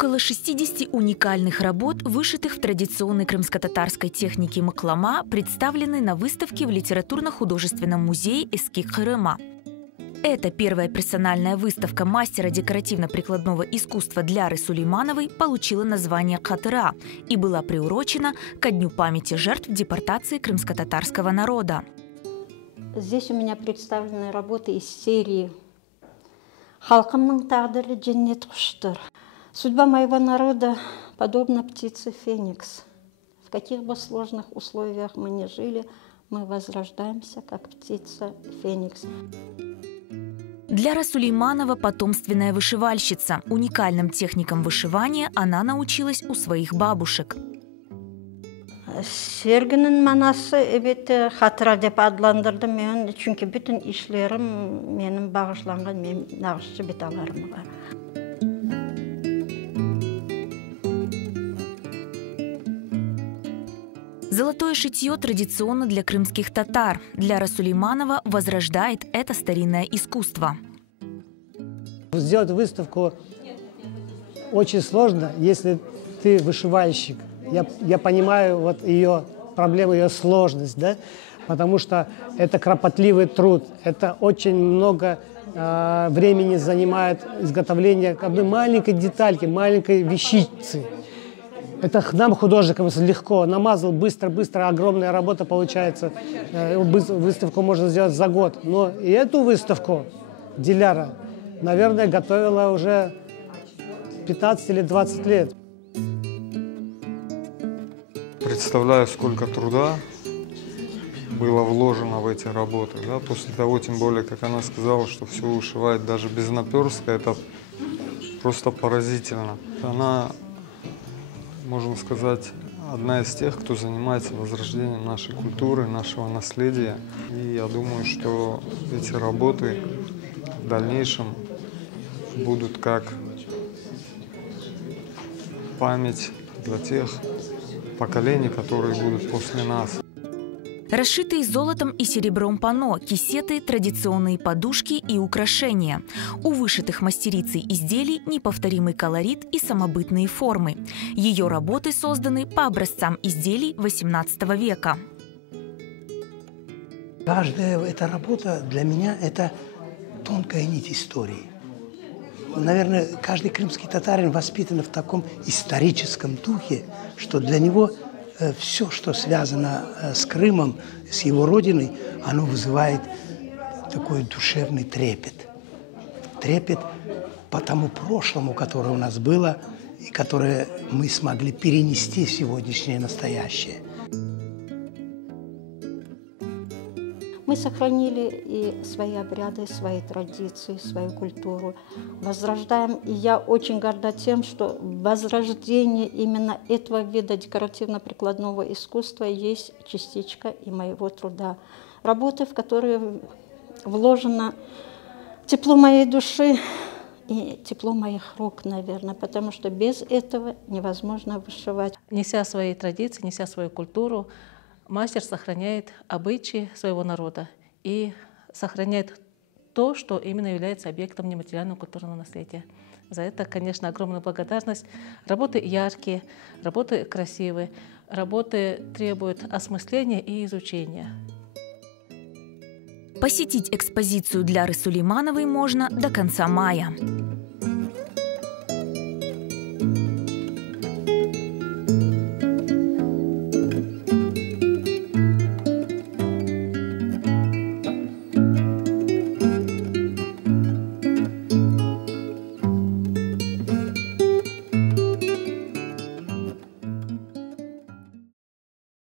Около 60 уникальных работ, вышитых в традиционной крымско-татарской технике маклама, представлены на выставке в литературно-художественном музее «Эски Крыма». Эта первая персональная выставка мастера декоративно-прикладного искусства Диляры Сулеймановой получила название «Хатыра» и была приурочена ко Дню памяти жертв депортации крымско-татарского народа. Здесь у меня представлены работы из серии «Халкымның тағдыры дженнет құштыр». Судьба моего народа подобна птице Феникс. В каких бы сложных условиях мы ни жили, мы возрождаемся, как птица Феникс. Диляра Сулейманова – потомственная вышивальщица. Уникальным техникам вышивания она научилась у своих бабушек. Сергінің манасы әбеті хатыра деп адlandырдым мен, çünkü bütün işlerim менің бағышланған мен нағызшы беталарымға. Золотое шитье традиционно для крымских татар. Диляра Сулейманова возрождает это старинное искусство. Сделать выставку очень сложно, если ты вышивальщик. Я понимаю вот ее проблему, ее сложность, да? Потому что это кропотливый труд, это очень много времени занимает изготовление одной маленькой детальки, маленькой вещицы. Это нам, художникам, легко. Намазал быстро, огромная работа получается. Выставку можно сделать за год. Но и эту выставку Диляра, наверное, готовила уже 15 или 20 лет. Представляю, сколько труда было вложено в эти работы. Да? После того, тем более, как она сказала, что все вышивает даже без наперстка, это просто поразительно. Она, можно сказать, одна из тех, кто занимается возрождением нашей культуры, нашего наследия. И я думаю, что эти работы в дальнейшем будут как память для тех поколений, которые будут после нас. Расшитые золотом и серебром панно, кисеты, традиционные подушки и украшения. У вышитых мастерицей изделий неповторимый колорит и самобытные формы. Ее работы созданы по образцам изделий XVIII века. Каждая эта работа для меня – это тонкая нить истории. Наверное, каждый крымский татарин воспитан в таком историческом духе, что для него все, что связано с Крымом, с его родиной, оно вызывает такой душевный трепет. Трепет по тому прошлому, которое у нас было, и которое мы смогли перенести в сегодняшнее настоящее. Мы сохранили и свои обряды, свои традиции, свою культуру, возрождаем. И я очень горда тем, что возрождение именно этого вида декоративно-прикладного искусства есть частичка и моего труда. Работы, в которые вложено тепло моей души и тепло моих рук, наверное, потому что без этого невозможно вышивать. Неся свои традиции, неся свою культуру, мастер сохраняет обычаи своего народа и сохраняет то, что именно является объектом нематериального культурного наследия. За это, конечно, огромная благодарность. Работы яркие, работы красивые, работы требуют осмысления и изучения. Посетить экспозицию Диляры Сулеймановой можно до конца мая.